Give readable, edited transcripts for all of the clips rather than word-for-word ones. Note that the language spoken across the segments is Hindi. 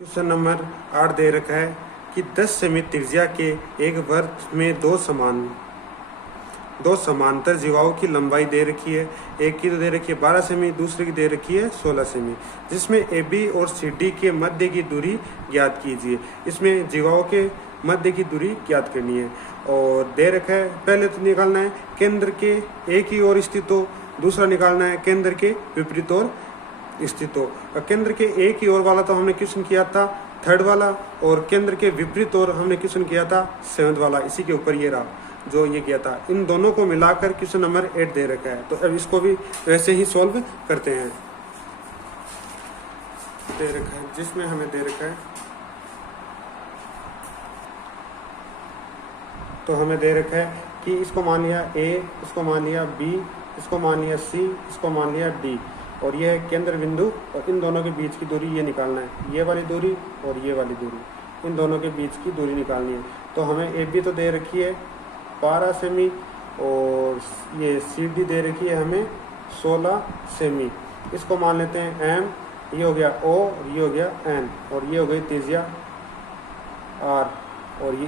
क्वेश्चन नंबर 8 दे रखा है कि 10 सेमी त्रिज्या के एक वृत्त में दो समांतर जीवाओं की लंबाई दे रखी है। एक की तो दे रखी है 12 सेमी, दूसरे की दे रखी है 16 सेमी, जिसमें AB और CD के मध्य की दूरी ज्ञात कीजिए। इसमें जीवाओं के मध्य की दूरी ज्ञात करनी है और दे रखा है। पहले तो निकालना है केंद्र के एक ही ओर स्थित हो, दूसरा निकालना है केंद्र के विपरीत ओर स्थित हो। केंद्र के एक ही ओर वाला तो हमने क्वेश्चन किया था थर्ड वाला, और केंद्र के विपरीत ओर हमने क्वेश्चन किया था सेवंथ वाला। इसी के ऊपर ये रहा जो ये किया था। इन दोनों को मिलाकर क्वेश्चन नंबर 8 दे रखा है। तो अब इसको भी वैसे ही सॉल्व करते हैं। दे रखा है जिसमें हमें दे रखा है, तो हमें दे रखा है कि इसको मान लिया A, इसको मान लिया B, इसको मान लिया C, इसको मान लिया D, और ये है केंद्र बिंदु। और इन दोनों के बीच की दूरी ये निकालना है, ये वाली दूरी और ये वाली दूरी, इन दोनों के बीच की दूरी निकालनी है। तो हमें AB तो दे रखी है 12 सेमी और ये CD दे रखी है हमें 16 सेमी। इसको मान लेते हैं M, ये हो गया O, ये हो गया N, और ये हो गई त्रिज्या R। और ये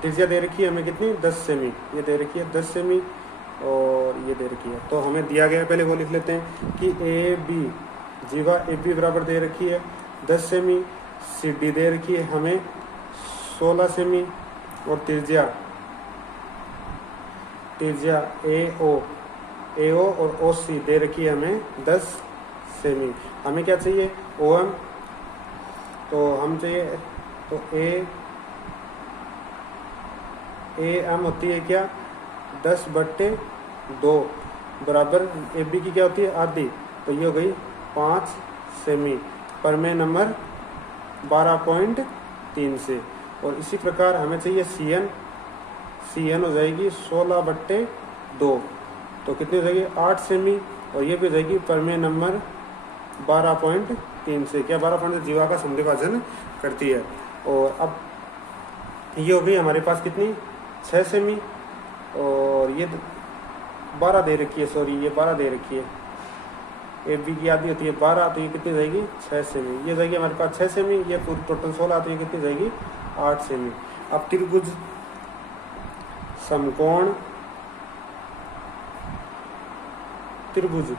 त्रिज्या दे रखी है हमें कितनी 10 सेमी, ये दे रखी है 10 सेमी और ये दे रखी है। तो हमें दिया गया है, पहले वो लिख लेते हैं कि AB जीवा AB बराबर दे रखी है 10 सेमी, CD दे रखी है हमें 16 सेमी, और त्रिज्या AO और OC दे रखी है हमें 10 सेमी। हमें क्या चाहिए OM, तो हम चाहिए तो AM होती है क्या 10/2 बराबर AB की क्या होती है आधी, तो ये हो गई 5 सेमी, प्रमेय नंबर 12.3 से। और इसी प्रकार हमें चाहिए CN हो जाएगी 16/2, तो कितनी हो जाएगी 8 सेमी, और ये भी हो जाएगी प्रमेय नंबर 12.3 से। क्या 12 से जीवा का समद्विभाजन करती है। और अब ये हो गई हमारे पास कितनी 6 सेमी, और ये 12 दे रखी है, सॉरी ये 12 दे रखी है, AB की आधी होती है 12, तो ये कितनी जाएगी 6 सेमी। ये जाएगी हमारे पास 6 सेमी, ये पूरी टोटल 16, तो ये कितनी जाएगी 8 सेमी। अब त्रिभुज समकोण त्रिभुज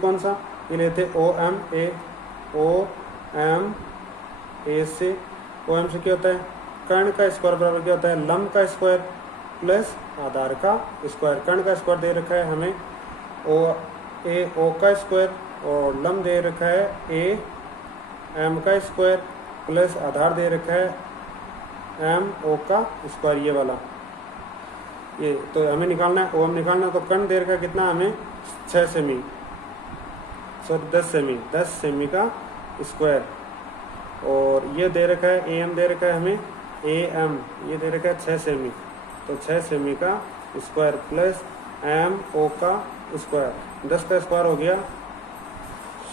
कौन सा, ये लेते OM से। OM से क्या होता है कर्ण का स्क्वायर बराबर क्या होता है लंब का स्क्वायर प्लस आधार का स्क्वायर। कर्ण का स्क्वायर दे रखा है हमें O का स्क्वायर, और लंब दे रखा है AM का स्क्वायर प्लस आधार दे रखा है MO का स्क्वायर, ये वाला। ये तो हमें निकालना है OM निकालना है। तो कर्ण दे रखा है कितना हमें 6 सेमी, सॉरी 10 सेमी का स्क्वायर, और ये दे रखा है AM दे रखा है हमें AM, ये दे रखा है 6 सेमी, तो 6 सेमी का स्क्वायर प्लस MO का स्क्वायर। 10 का स्क्वायर हो गया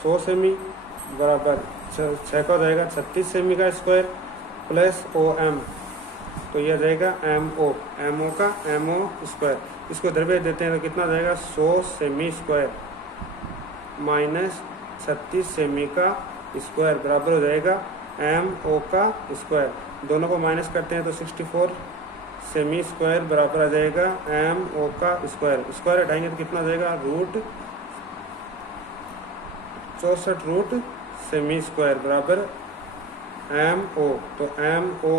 100 सेमी बराबर 6 का हो जाएगा 36 सेमी का स्क्वायर प्लस OM, तो यह जाएगा MO का MO स्क्वायर। इसको द्रव्य देते हैं तो कितना जाएगा 100 सेमी स्क्वायर माइनस 36 सेमी का स्क्वायर बराबर हो जाएगा MO का स्क्वायर। दोनों को माइनस करते हैं तो 64 सेमी स्क्वायर बराबर आ जाएगा MO का स्क्वायर। स्क्वायर हटाएंगे तो कितना हो जाएगा √64 सेमी स्क्वायर बराबर MO। तो MO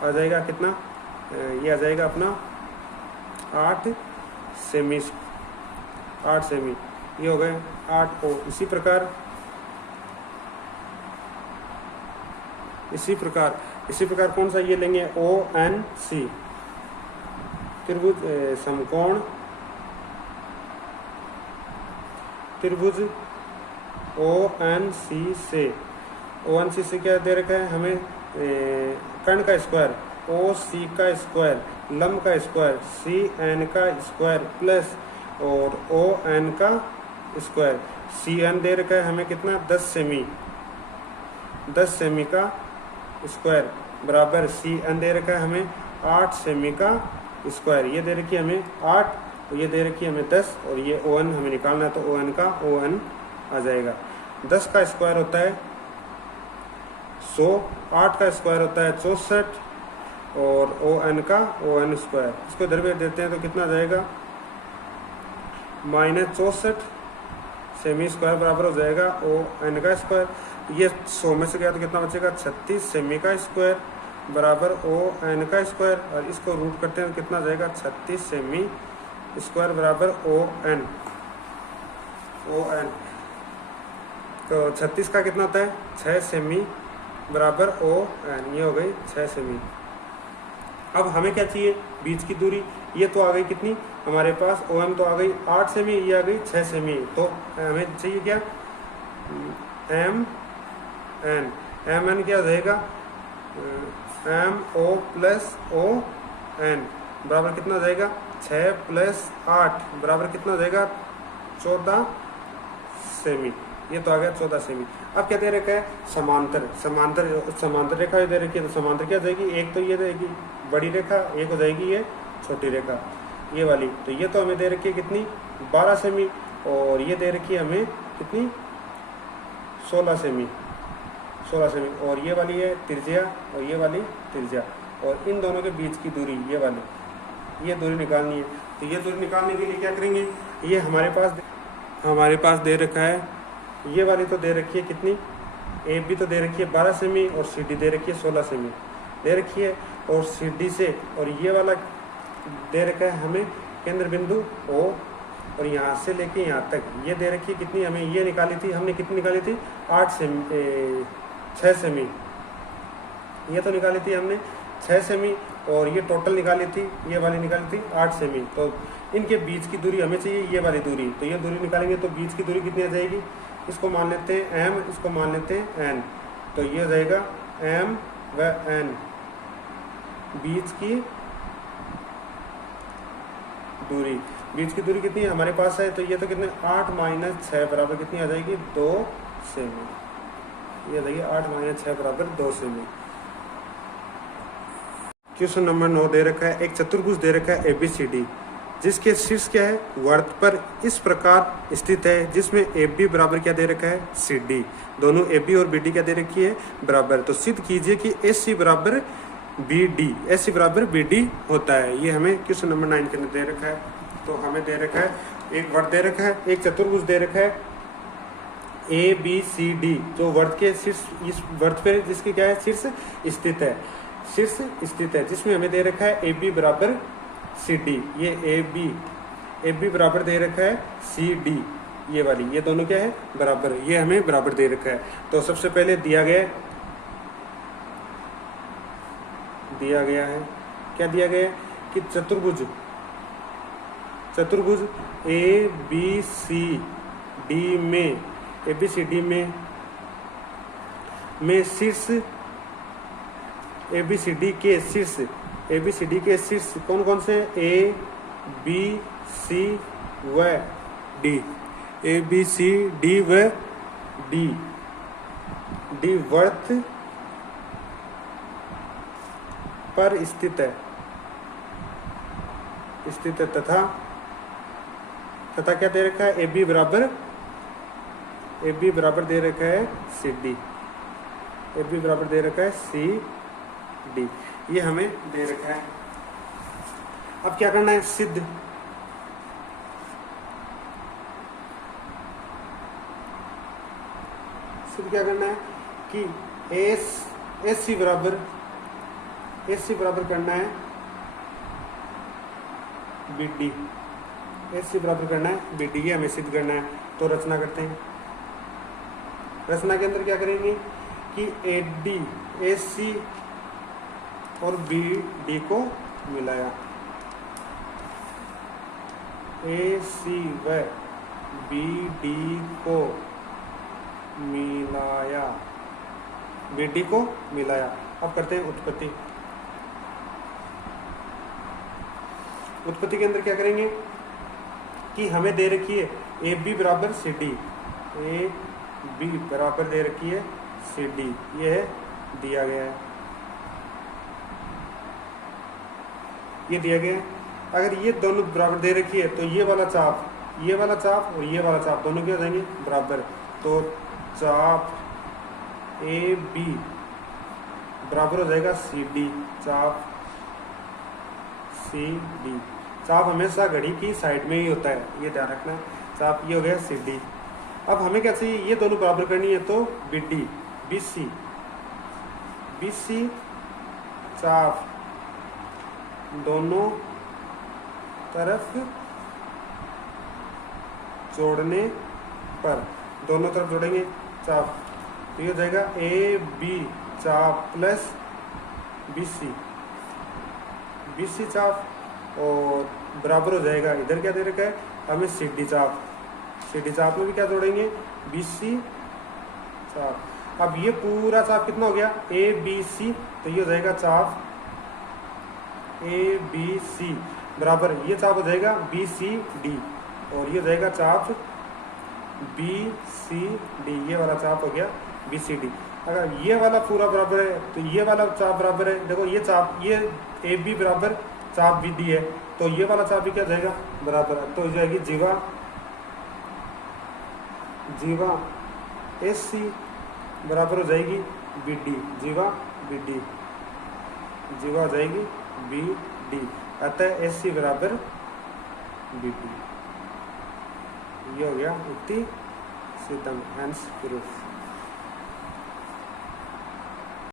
आ जाएगा कितना, ये आ जाएगा अपना 8 सेमी, ये हो गए 8O। इसी प्रकार कौन सा ये लेंगे ONC त्रिभुज समकोण त्रिभुज ONC से क्या दे रखा है हमें कर्ण का स्क्वायर OC का स्क्वायर, लंब का स्क्वायर CN का स्क्वायर प्लस और ON का स्क्वायर। CN दे रखा है हमें कितना 10 सेमी का स्क्वायर बराबर CN दे रखा है हमें 8 सेमी का स्क्वायर। ये दे रखी है हमें 8, और ये दे रखी है हमें 10, और ये ON हमें निकालना है, तो ON का ON आ जाएगा। 10 का स्क्वायर होता है 100, 8 का स्क्वायर होता है 64 और ON का ON स्क्वायर, इसको इधर भी देते हैं तो कितना आ जाएगा -64 सेमी स्क्वायर बराबर हो जाएगा ON का स्क्वायर। ये 100 में से गया तो कितना बचेगा 36 सेमी का स्क्वायर बराबर ON का स्क्वायर, और इसको रूट करते हैं तो कितना जाएगा 36 सेमी स्क्वायर बराबर ON। तो 36 का कितना होता है 6 सेमी बराबर ON, ये हो गई 6 सेमी। अब हमें क्या चाहिए बीच की दूरी, ये तो आ गई कितनी हमारे पास OM तो आ गई 8 सेमी, ये आ गई 6 सेमी, तो हमें चाहिए क्या MN क्या हो जाएगा MO प्लस ON बराबर कितना हो जाएगा 6 प्लस 8 बराबर कितना हो जाएगा 14 सेमी, ये तो आ गया 14 सेमी। अब क्या दे रखा है समांतर रेखा दे रखी है, तो समांतर क्या जाएगी, एक तो ये देगी बड़ी रेखा, एक हो जाएगी ये छोटी रेखा ये वाली, तो ये तो हमें दे रखी है कितनी 12 सेमी, और ये दे रखी है हमें कितनी 16 सेमी, और ये वाली है त्रिज्या और ये वाली त्रिज्या, और इन दोनों के बीच की दूरी ये वाली, ये दूरी निकालनी है। तो ये दूरी निकालने के लिए क्या करेंगे, ये हमारे पास दे रखा है, ये वाली तो दे रखी है कितनी AB तो दे रखी है 12 सेमी, और CD दे रखी है 16 सेमी दे रखी है, और CD से और ये वाला दे रखा है हमें केंद्र बिंदु O, और यहाँ से लेके यहाँ तक ये दे रखी है कितनी, हमें ये निकाली थी, हमने कितनी निकाली थी 6 सेमी, ये तो निकाली थी हमने 6 सेमी, और ये टोटल निकाली थी, ये वाली निकाली थी 8 सेमी। तो इनके बीच की दूरी हमें चाहिए ये वाली दूरी, तो ये दूरी निकालेंगे तो बीच की दूरी कितनी आ जाएगी, इसको मान लेते हैं M, इसको मान लेते हैं N, तो ये जाएगा M व N बीच की दूरी कितनी हमारे पास है, तो ये तो कितने 8 - 6 बराबर कितनी आ जाएगी 2 सेमी, ये देखिए 8 - 6 बराबर 2 सेमी। क्वेश्चन नंबर 9 दे रखा है, एक चतुर्भुज दे रखा है ABCD, जिसके शीर्ष क्या है वर्त पर इस प्रकार स्थित है, जिसमें AB बराबर क्या दे रखा है CD, दोनों AB और BD क्या दे रखी है बराबर। तो सिद्ध कीजिए कि AC बराबर BD होता है। ये हमें क्वेश्चन नंबर 9 के अंदर दे रखा है। तो हमें दे रखा है एक वर्त दे रखा है, एक चतुर्भुज दे रखा है ABCD, जो वर्त के शीर्ष, इस वर्त पे जिसकी क्या है शीर्ष स्थित है, जिसमें हमें दे रखा है AB बराबर CD, ये AB बराबर दे रखा है CD, ये वाली, ये दोनों क्या है बराबर, ये हमें बराबर दे रखा है। तो सबसे पहले दिया गया है क्या दिया गया है कि चतुर्भुज ABCD में शीर्ष ABCD के शीर्ष कौन कौन से A B C व D, ABCD व D वर्त पर स्थित है तथा क्या दे रखा है AB बराबर दे रखा है CD, AB बराबर दे रखा है CD, ये हमें दे रखा है। अब क्या करना है सिद्ध क्या करना है कि AC बराबर करना है BD, AC बराबर करना है BD, ये हमें सिद्ध करना है। तो रचना करते हैं। रचना के अंदर क्या करेंगे कि AD AC और BD को मिलाया, AC व BD को मिलाया। अब करते हैं उत्पत्ति के अंदर क्या करेंगे कि हमें दे रखी है AB बराबर CD, AB बराबर दे रखी है CD, ये दिया गया है। अगर ये दोनों बराबर दे रखी है तो ये वाला चाप और ये वाला चाप दोनों क्या हो जाएंगे बराबर। तो चाप AB बराबर हो जाएगा सी डी, चाप सी डी। चाप हमेशा घड़ी की साइड में ही होता है, ये ध्यान रखना है। चाप ये हो गया सी डी। अब हमें क्या चाहिए, ये दोनों बराबर करनी है, तो B D, B C, B C चाप दोनों तरफ जोड़ने पर, दोनों तरफ जोड़ेंगे चाप, तो ये हो जाएगा ए बी चाप plus B C, B C चाप, और बराबर हो जाएगा, इधर क्या दे रखा है हमें सी डी चाप, सी डी चाप में भी क्या जोड़ेंगे बी सी चाप। अब ये पूरा चाप कितना हो गया ए बी सी, तो ये हो जाएगा चाप ए बी सी बराबर, ये चाप हो जाएगा बी सी डी, और ये हो जाएगा चाप बी सी डी, ये वाला चाप हो गया बी सी डी। अगर ये वाला पूरा बराबर है तो ये वाला चाप बराबर है, देखो ये चाप, ये ए बी बराबर चाप बी डी है, तो ये वाला चाप भी क्या जाएगा बराबर है, तो हो जाएगी जीवा, जीवा एस सी बराबर हो जाएगी बी डी, जीवा बी डी, जीवा हो जाएगी बी डी, अतः एस सी बराबर बी डी। ये हो गया युक्ति सिद्धम, हैंस प्रूफ।